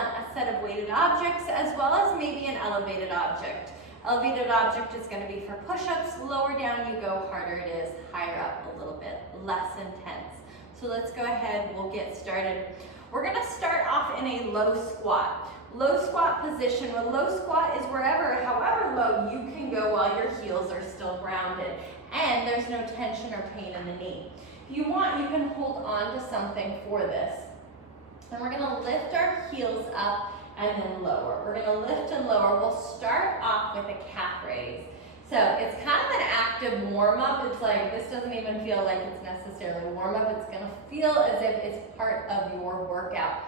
want a set of weighted objects as well as maybe an elevated object. Elevated object is going to be for push-ups. Lower down you go, harder it is. Higher up, a little bit less intense. So let's go ahead, we'll get started. We're going to start off in a low squat. Low squat position. Well, low squat is however low you can go while your heels are still grounded and there's no tension or pain in the knee. If you want, you can hold on to something for this. And we're going to lift our heels up and then lower. We're going to lift and lower. We'll start off with a calf raise. So it's kind of an active warm-up. It's like, this doesn't even feel like it's necessarily a warm-up. It's going to feel as if it's part of your workout.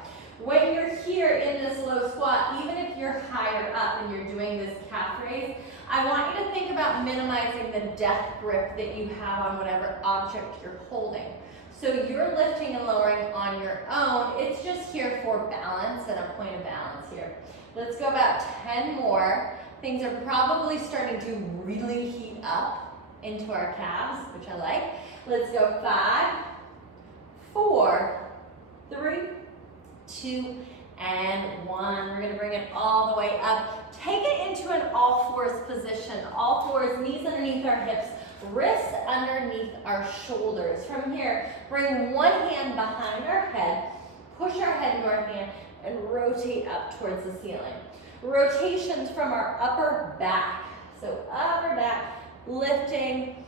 When you're here in this low squat, even if you're higher up and you're doing this calf raise, I want you to think about minimizing the death grip that you have on whatever object you're holding. So you're lifting and lowering on your own. It's just here for balance and a point of balance here. Let's go about 10 more. Things are probably starting to really heat up into our calves, which I like. Let's go 5, 4, 3, 2, and 1. We're going to bring it all the way up. Take it into an all fours position. All fours, knees underneath our hips, wrists underneath our shoulders. From here, bring one hand behind our head, push our head into our hand, and rotate up towards the ceiling. Rotations from our upper back. So upper back, lifting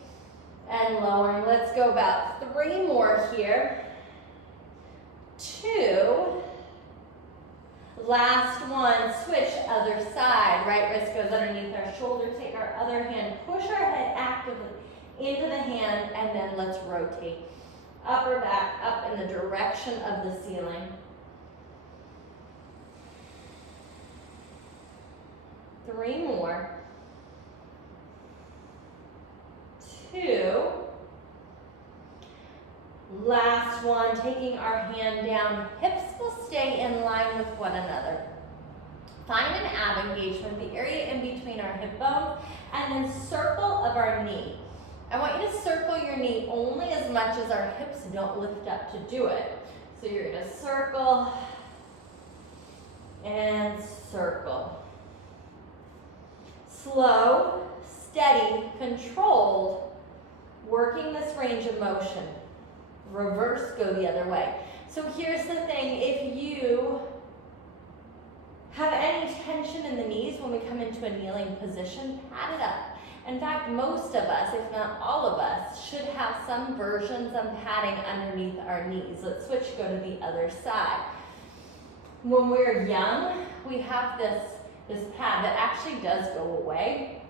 and lowering. Let's go about 3 more here. 2. Last one, switch other side. Right wrist goes underneath our shoulder. Take our other hand, push our head actively into the hand, and then let's rotate. Upper back up in the direction of the ceiling. 3 more. 2. Last one, taking our hand down. Hips will stay in line with one another. Find an ab engagement, the area in between our hip bones, and then circle of our knee. I want you to circle your knee only as much as our hips don't lift up to do it. So you're going to circle and circle. Slow, steady, controlled, working this range of motion. Reverse, go the other way. So here's the thing, if you have any tension in the knees when we come into a kneeling position, pad it up. In fact, most of us, if not all of us, should have some versions of padding underneath our knees. Let's switch, go to the other side. When we're young, we have this pad that actually does go away.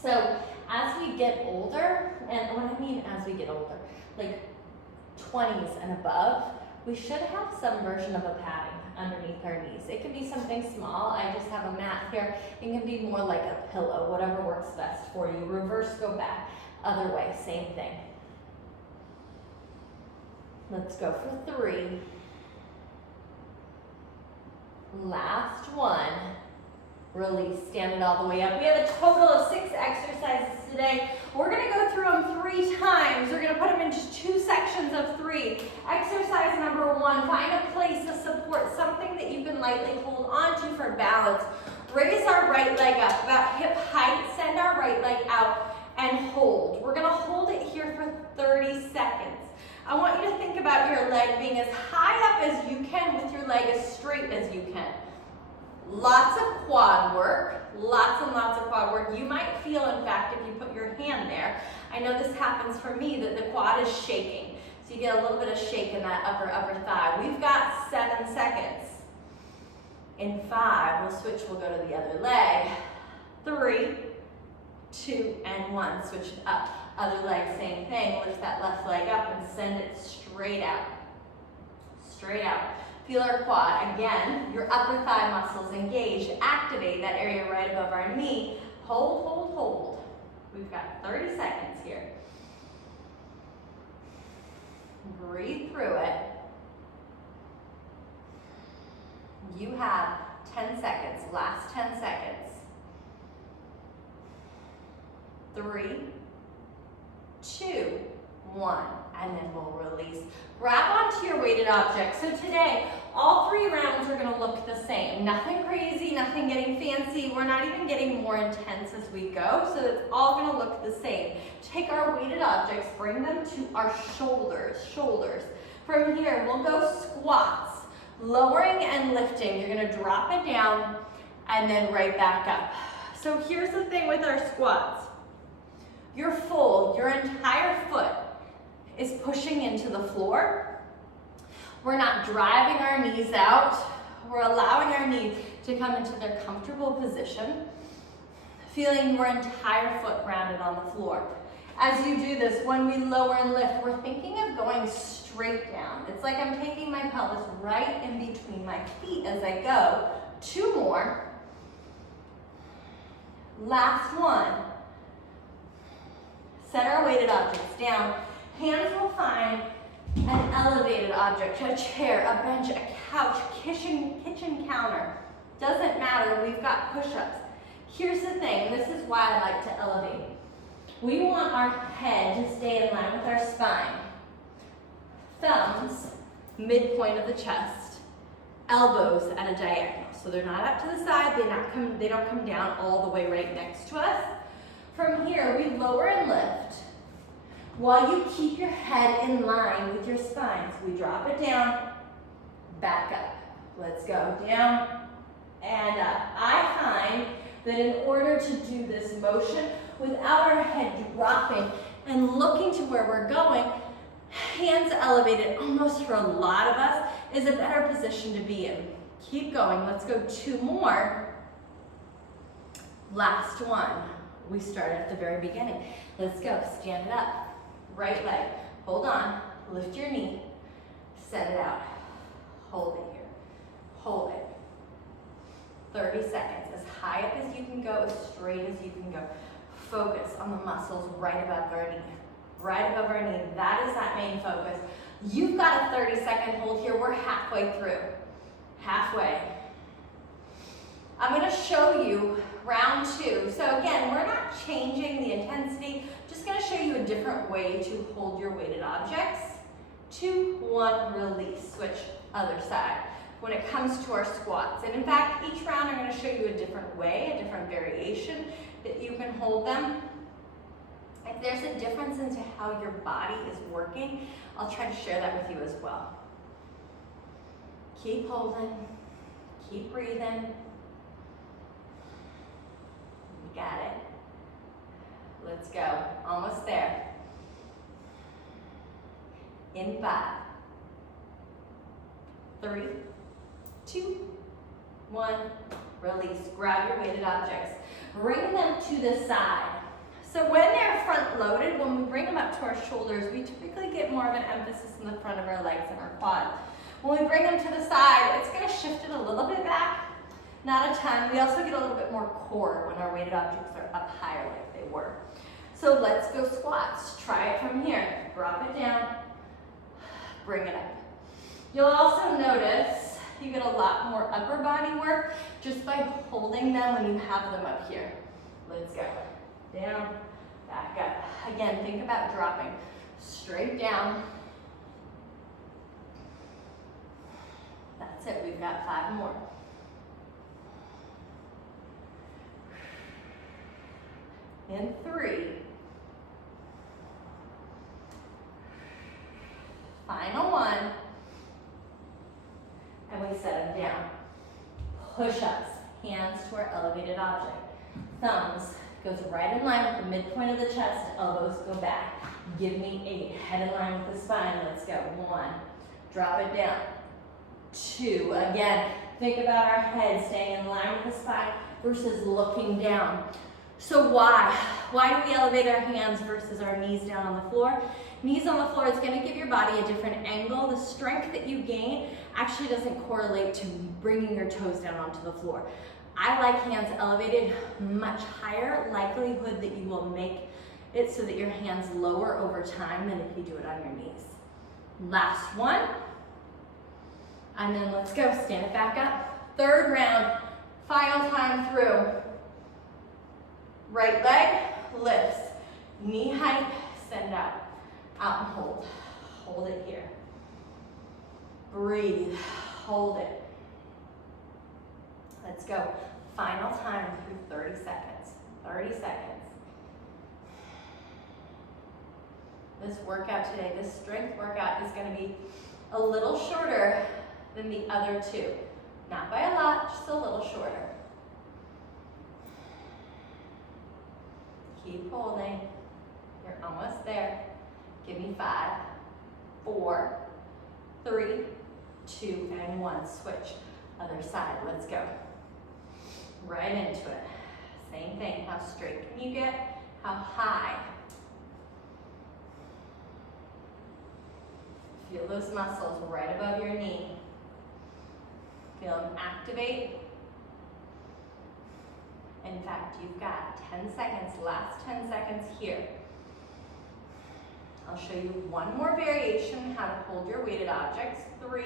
So as we get older, and what I mean as we get older, like 20s and above, we should have some version of a padding underneath our knees. It can be something small. I just have a mat here. It can be more like a pillow, whatever works best for you. Reverse, go back. Other way, same thing. Let's go for 3. Last one. Release, stand it all the way up. We have a total of 6 exercises today. We're going to go through them 3 times. We're going to put them in just 2 sections of 3. Exercise number 1, find a place of support, something that you can lightly hold onto for balance. Raise our right leg up about hip height, send our right leg out, and hold. We're going to hold it here for 30 seconds. I want you to think about your leg being as high up as you can with your leg as straight as you can. Lots of quad work, lots and lots of quad work. You might feel, in fact, if you put your hand there, I know this happens for me, that the quad is shaking. So you get a little bit of shake in that upper thigh. We've got 7 seconds. In 5, we'll switch, we'll go to the other leg. 3, 2, and 1. Switch it up. Other leg, same thing. Lift that left leg up and send it straight out. Straight out. Feel our quad. Again, your upper thigh muscles engaged. Activate that area right above our knee. Hold, hold, hold. We've got 30 seconds here. Breathe through it. You have 10 seconds. Last 10 seconds. 3, 2, 1, and then we'll release. Grab onto your weighted object. So today, all 3 rounds are gonna look the same. Nothing crazy, nothing getting fancy. We're not even getting more intense as we go, so it's all gonna look the same. Take our weighted objects, bring them to our shoulders. From here, we'll go squats, lowering and lifting. You're gonna drop it down and then right back up. So here's the thing with our squats. You're full, your entire foot is pushing into the floor. We're not driving our knees out. We're allowing our knees to come into their comfortable position, feeling your entire foot grounded on the floor. As you do this, when we lower and lift, we're thinking of going straight down. It's like I'm taking my pelvis right in between my feet as I go. 2 more. Last one. Set our weighted objects down. Hands will find an elevated object, a chair, a bench, a couch, kitchen counter. Doesn't matter, we've got push-ups. Here's the thing, this is why I like to elevate. We want our head to stay in line with our spine. Thumbs, midpoint of the chest. Elbows at a diagonal. So they're not up to the side, they don't come down all the way right next to us. From here, we lower and lift while you keep your head in line with your spine. So we drop it down, back up. Let's go down and up. I find that in order to do this motion without our head dropping and looking to where we're going, hands elevated, almost for a lot of us, is a better position to be in. Keep going, let's go 2 more. Last one. We started at the very beginning. Let's go, stand it up. Right leg, hold on, lift your knee, set it out. Hold it here, hold it. 30 seconds, as high up as you can go, as straight as you can go. Focus on the muscles right above our knee. Right above our knee, that is that main focus. You've got a 30-second hold here, we're halfway through. Halfway. I'm gonna show you round 2. So again, we're not changing the intensity, just gonna show you a different way to hold your weighted objects. 2, 1, release, switch other side. When it comes to our squats, and in fact, each round I'm gonna show you a different way, a different variation that you can hold them. If there's a difference into how your body is working, I'll try to share that with you as well. Keep holding, keep breathing. You got it. Let's go, almost there. In 5, 3, 2, 1, release. Grab your weighted objects. Bring them to the side. So when they're front loaded, when we bring them up to our shoulders, we typically get more of an emphasis in the front of our legs and our quads. When we bring them to the side, it's gonna shift it a little bit back, not a ton. We also get a little bit more core when our weighted objects are up higher like they were. So let's go squats. Try it from here. Drop it down, bring it up. You'll also notice you get a lot more upper body work just by holding them when you have them up here. Let's go. Down, back up. Again, think about dropping straight down. That's it, we've got 5 more. In 3. Final one. And we set them down. Push-ups, hands to our elevated object. Thumbs goes right in line with the midpoint of the chest, elbows go back. Give me 8, head in line with the spine. Let's go. 1, drop it down. 2, again, think about our head staying in line with the spine versus looking down. So why? Why do we elevate our hands versus our knees down on the floor? Knees on the floor is going to give your body a different angle. The strength that you gain actually doesn't correlate to bringing your toes down onto the floor. I like hands elevated, much higher likelihood that you will make it so that your hands lower over time than if you do it on your knees. Last one. And then let's go, stand it back up. 3rd round, final time through. Right leg lifts, knee height, send out. Out and hold. Hold it here. Breathe. hold it. Let's go. Final time through 30 seconds. 30 seconds. This workout today, this strength workout is going to be a little shorter than the other two. Not by a lot, just a little shorter. Keep holding. You're almost there. Give me 5, 4, 3, 2, and 1. Switch. Other side. Let's go. Right into it. Same thing. How straight can you get? How high? Feel those muscles right above your knee. Feel them activate. In fact, you've got 10 seconds, last 10 seconds here. I'll show you one more variation, how to hold your weighted objects. 3,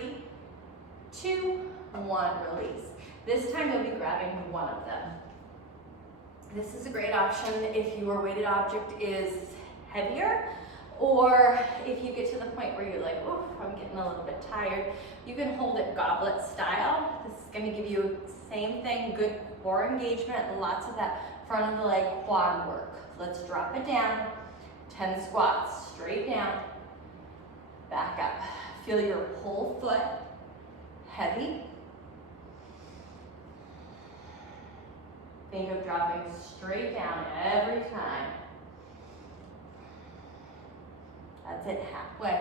2, 1, release. This time you'll be grabbing one of them. This is a great option if your weighted object is heavier, or if you get to the point where you're like, oh, I'm getting a little bit tired, you can hold it goblet style. This is going to give you same thing, good core engagement, lots of that front of the leg quad work. Let's drop it down. 10 squats, straight down, back up. Feel your whole foot heavy. Think of dropping straight down every time. That's it, halfway.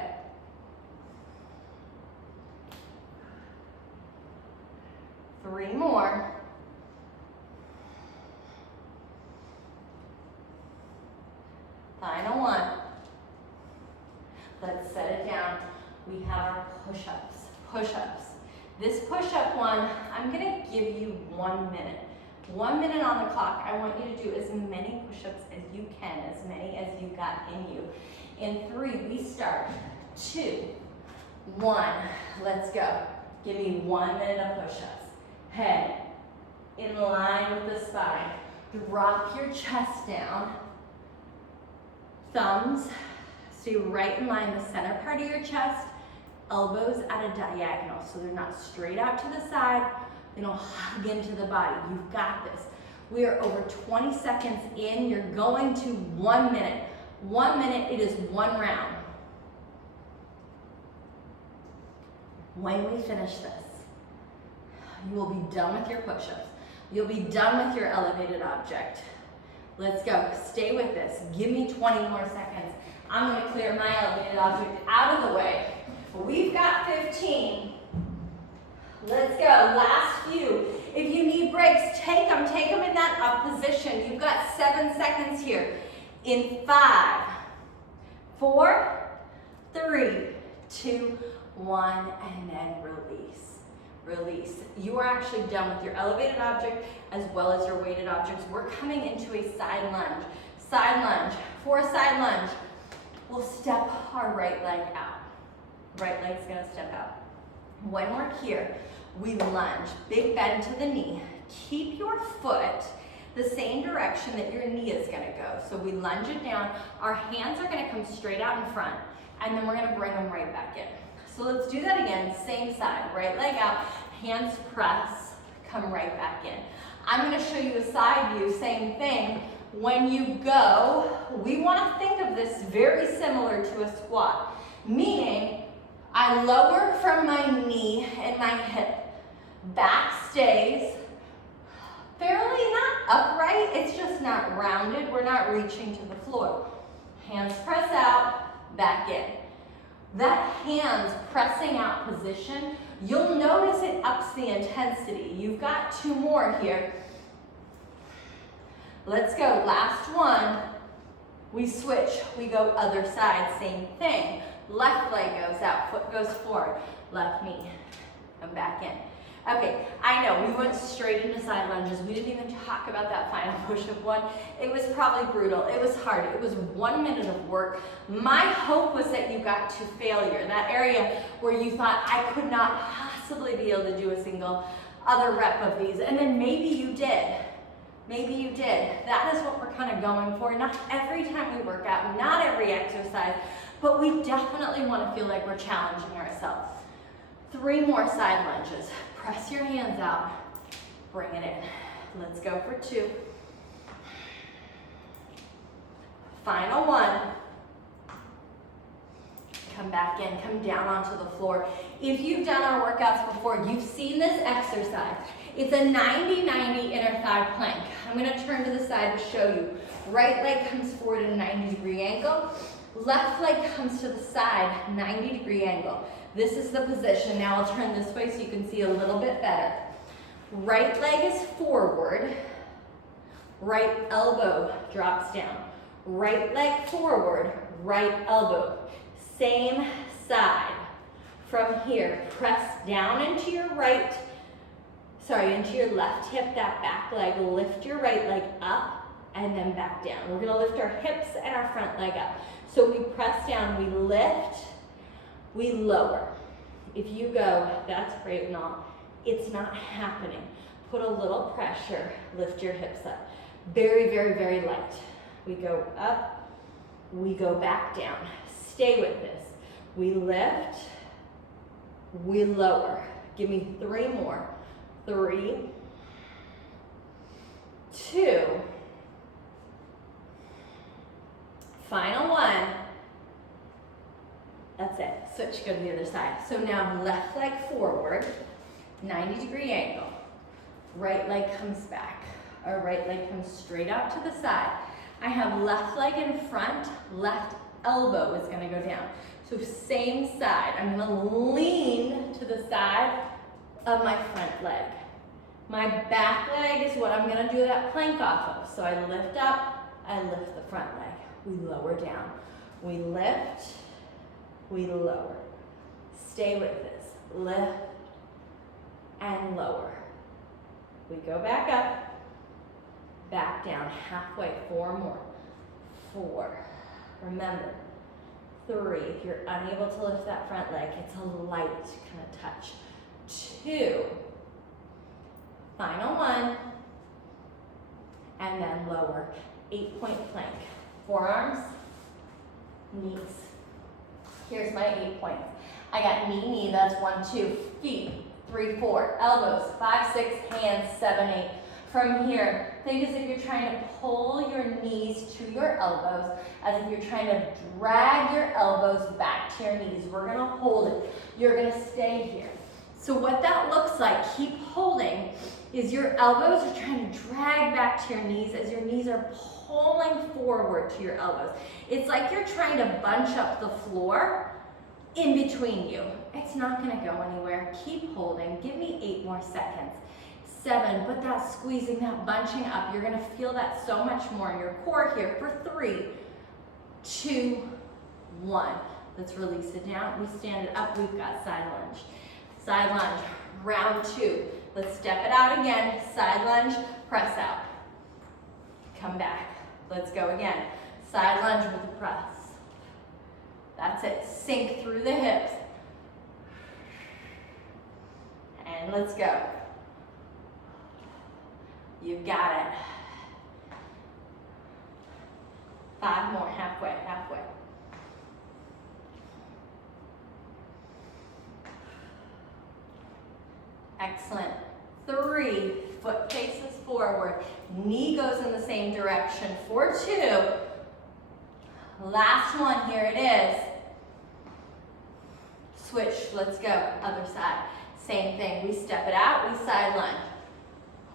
Three more. Final one. Let's set it down. We have our push-ups. Push-ups. This push-up one, I'm gonna give you 1 minute. 1 minute on the clock. I want you to do as many push-ups as you can, as many as you got in you. In 3, we start. 2, 1, let's go. Give me 1 minute of push-ups. Head in line with the spine. Drop your chest down. Thumbs stay right in line, the center part of your chest. Elbows at a diagonal, so they're not straight out to the side. They don't hug into the body. You've got this. We are over 20 seconds in. You're going to 1 minute. 1 minute, it is 1 round. When we finish this, you will be done with your push-ups. You'll be done with your elevated object. Let's go. Stay with this. Give me 20 more seconds. I'm going to clear my elevated object out of the way. We've got 15. Let's go. Last few. If you need breaks, take them. Take them in that up position. You've got 7 seconds here. In 5, 4, 3, 2, 1, and then release. Release. You are actually done with your elevated object as well as your weighted objects. We're coming into a side lunge. Side lunge. For a side lunge, we'll step our right leg out. Right leg's gonna step out. When we're here, we lunge. Big bend to the knee. Keep your foot the same direction that your knee is gonna go. So we lunge it down. Our hands are gonna come straight out in front, and then we're gonna bring them right back in. So let's do that again, same side. Right leg out, hands press, come right back in. I'm gonna show you a side view, same thing. When you go, we wanna think of this very similar to a squat, meaning I lower from my knee and my hip. Back stays fairly not upright, it's just not rounded. We're not reaching to the floor. Hands press out, back in. That hands pressing out position, you'll notice it ups the intensity. You've got 2 more here. Let's go, last one. We switch, we go other side, same thing. Left leg goes out, foot goes forward, left knee, come back in. Okay, I know, we went straight into side lunges. We didn't even talk about that final push-up one. It was probably brutal, it was hard. It was 1 minute of work. My hope was that you got to failure, that area where you thought, I could not possibly be able to do a single other rep of these. And then maybe you did. Maybe you did. That is what we're kind of going for. Not every time we work out, not every exercise, but we definitely want to feel like we're challenging ourselves. 3 more side lunges. Press your hands out, bring it in. Let's go for 2. Final 1. Come back in, come down onto the floor. If you've done our workouts before, you've seen this exercise. It's a 90-90 inner thigh plank. I'm gonna turn to the side to show you. Right leg comes forward at a 90-degree angle. Left leg comes to the side, 90-degree angle. This is the position. Now I'll turn this way so you can see a little bit better. Right leg is forward. Right elbow drops down. Right leg forward, right elbow. Same side. From here, press down into your into your left hip, that back leg. Lift your right leg up and then back down. We're gonna lift our hips and our front leg up. So we press down, we lift, we lower. If you go, that's great and all, it's not happening. Put a little pressure, lift your hips up. Very, very, very light. We go up, we go back down. Stay with this. We lift, we lower. Give me 3 more. 3, 2, final 1. That's it. Switch, go to the other side. So now left leg forward, 90-degree angle. Right leg comes back. Our right leg comes straight out to the side. I have left leg in front, left elbow is gonna go down. So same side. I'm gonna lean to the side of my front leg. My back leg is what I'm gonna do that plank off of. So I lift up, I lift the front leg. We lower down. We lift, we lower. Stay with this. Lift and lower. We go back up, back down, halfway. 4 more. 4. Remember, 3. If you're unable to lift that front leg, it's a light kind of touch. 2. Final 1. And then lower. 8-point plank. Forearms, knees. Here's my 8 points. I got knee, knee, that's 1, 2. Feet, 3, 4. Elbows, 5, 6. Hands, 7, 8. From here, think as if you're trying to pull your knees to your elbows, as if you're trying to drag your elbows back to your knees. We're gonna hold it. You're gonna stay here. So what that looks like, keep holding, is your elbows are trying to drag back to your knees as your knees are pulling forward to your elbows. It's like you're trying to bunch up the floor in between you. It's not gonna go anywhere. Keep holding. Give me 8 more seconds. 7, but that squeezing, that bunching up, you're gonna feel that so much more in your core here for 3, 2, 1. Let's release it down. We stand it up, we've got side lunge. Side lunge, round 2. Let's step it out again. Side lunge, press out. Come back. Let's go again. Side lunge with a press. That's it. Sink through the hips. And let's go. You've got it. 5 more, halfway, halfway. Excellent. 3, foot faces forward. Knee goes in the same direction for 2. Last one, here it is. Switch, let's go, other side. Same thing, we step it out, we side lunge.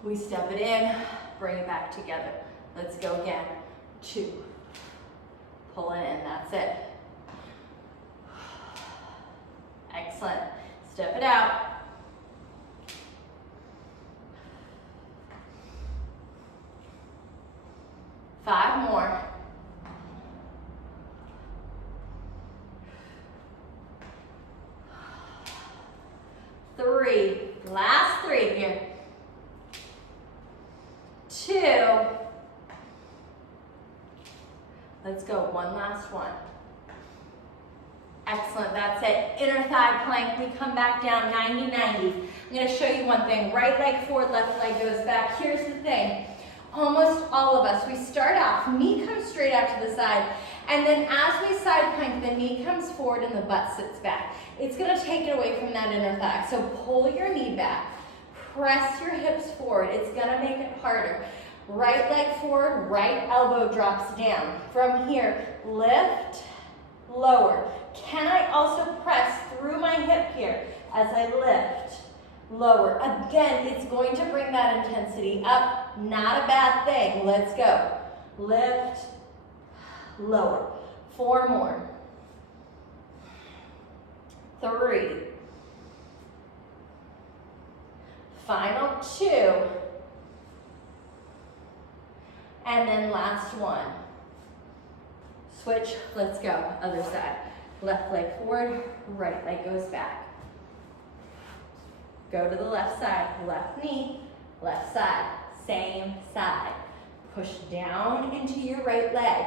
We step it in, bring it back together. Let's go again. 2. Pull it in, that's it. Excellent. Step it out. 5 more. 3, last 3 here. 2. Let's go, one last one. Excellent, that's it. Inner thigh plank, we come back down 90-90. I'm gonna show you one thing. Right leg forward, left leg goes back. Here's the thing. Almost all of us, we start off, knee comes straight out to the side, and then as we side plank, the knee comes forward and the butt sits back. it's gonna take it away from that inner thigh. So pull your knee back, press your hips forward. It's gonna make it harder. Right leg forward, right elbow drops down. From here, lift, lower. Can I also press through my hip here as I lift, lower? Again, it's going to bring that intensity up. Not a bad thing. Let's go. Lift, lower. 4 more. 3. Final 2. And then last 1. Switch, let's go. Other side. Left leg forward, right leg goes back. Go to the left side, left knee, left side, same side. Push down into your right leg.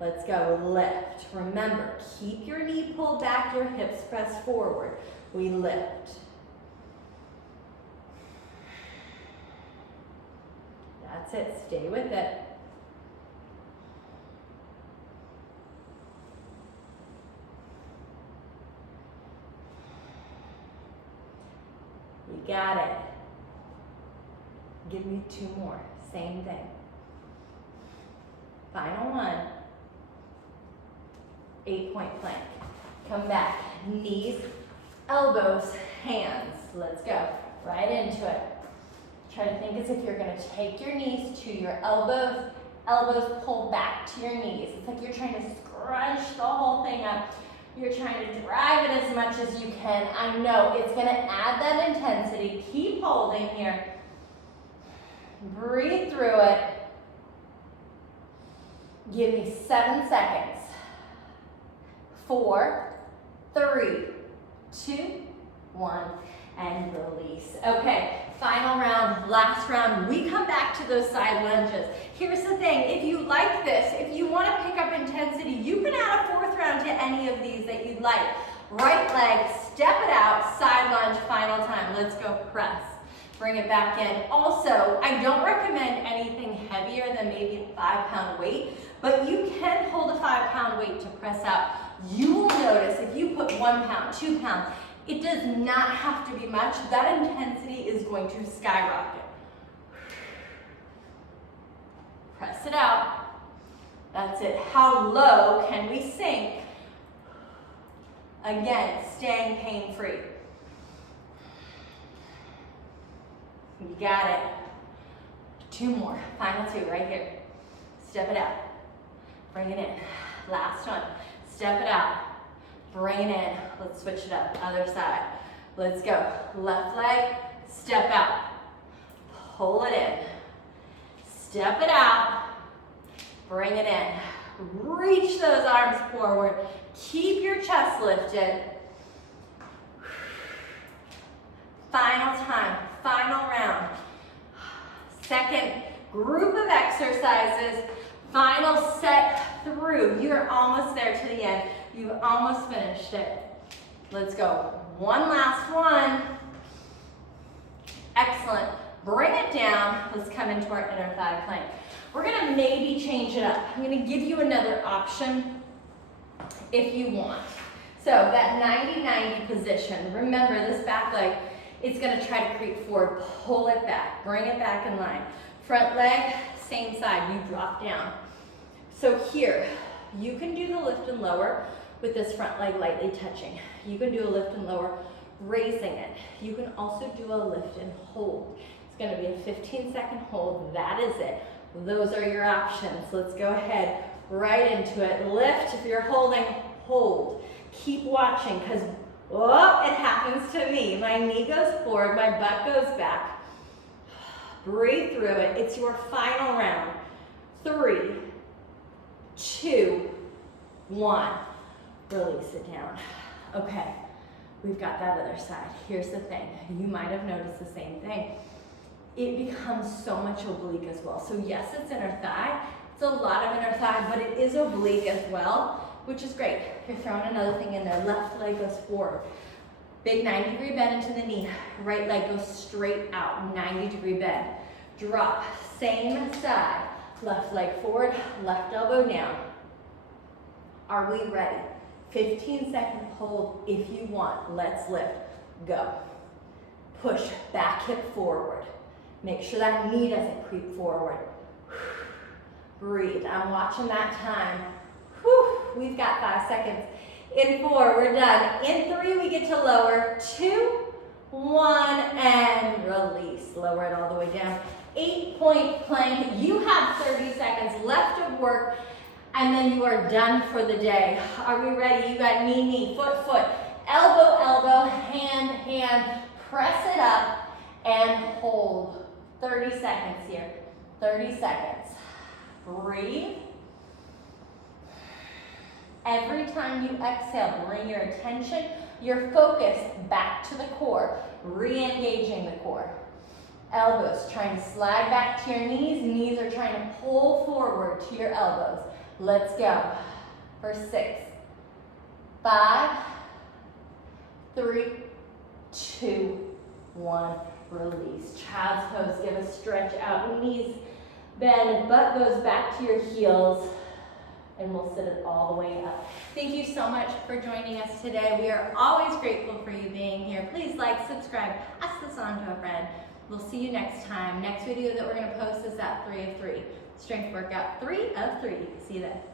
Let's go, lift. Remember, keep your knee pulled back, your hips press forward. We lift. That's it, stay with it. You got it. Give me 2 more, same thing. Final 1. 8-point plank. Come back, knees, elbows, hands. Let's go, right into it. Try to think as if you're gonna take your knees to your elbows, elbows pull back to your knees. It's like you're trying to scrunch the whole thing up. You're trying to drive it as much as you can. I know it's gonna add that intensity. Keep holding here. Breathe through it. Give me 7 seconds. 4, 3, 2, 1, and release. Okay, final round, last round. We come back to those side lunges. Here's the thing, if you like this, if you want to pick up intensity, you can add a 4th round to any of these that you'd like. Right leg, step it out, side lunge, final time. Let's go, press. Bring it back in. Also, I don't recommend anything heavier than maybe a 5-pound weight, but you can hold a 5-pound weight to press out. You will notice if you put 1 pound, 2 pounds, it does not have to be much. That intensity is going to skyrocket. Press it out. That's it. How low can we sink? Again, staying pain-free. You got it. 2 more. Final 2 right here. Step it out. Bring it in. Last one. Step it out. Bring it in. Let's switch it up. Other side. Let's go. Left leg. Step out. Pull it in. Step it out. Bring it in. Reach those arms forward. Keep your chest lifted. Final time. Final round. Second group of exercises. Final set through. You're almost there to the end. You've almost finished it. Let's go. One last one. Excellent. Bring it down. Let's come into our inner thigh plank. We're gonna maybe change it up. I'm gonna give you another option if you want. So that 90-90 position. Remember this back leg, it's gonna try to creep forward. Pull it back. Bring it back in line. Front leg, same side, you drop down. So here, you can do the lift and lower with this front leg lightly touching. You can do a lift and lower, raising it. You can also do a lift and hold. It's gonna be a 15-second hold, that is it. Those are your options. Let's go ahead, right into it. Lift, if you're holding, hold. Keep watching, because, oh, it happens to me. My knee goes forward, my butt goes back. Breathe through it. It's your final round. 3, 2, 1. Release it down. Okay, we've got that other side. Here's the thing. You might have noticed the same thing. It becomes so much oblique as well. So yes, it's inner thigh. It's a lot of inner thigh, but it is oblique as well, which is great. You're throwing another thing in there. Left leg goes forward. Big 90-degree bend into the knee. Right leg goes straight out, 90-degree bend. Drop, same side. Left leg forward, left elbow down. Are we ready? 15-second hold if you want. Let's lift. Go. Push back hip forward. Make sure that knee doesn't creep forward. Breathe. I'm watching that time. Whew. We've got 5 seconds. In 4, we're done. In 3, we get to lower. 2, 1, and release. Lower it all the way down. 8-point plank. You have 30 seconds left of work, and then you are done for the day. Are we ready? You got knee, knee, foot, foot, elbow, elbow, hand, hand. Press it up and hold. 30 seconds here. 30 seconds. Breathe. Every time you exhale, bring your attention, your focus back to the core, re-engaging the core. Elbows trying to slide back to your knees. Knees are trying to pull forward to your elbows. Let's go. For 6, 5, 3, 2, 1. Release. Child's pose. Give a stretch out. Knees bend. Butt goes back to your heels. And we'll sit it all the way up. Thank you so much for joining us today. We are always grateful for you being here. Please like, subscribe, pass this on to a friend. We'll see you next time. Next video that we're going to post is that 3 of 3. Strength workout 3 of 3. See you then.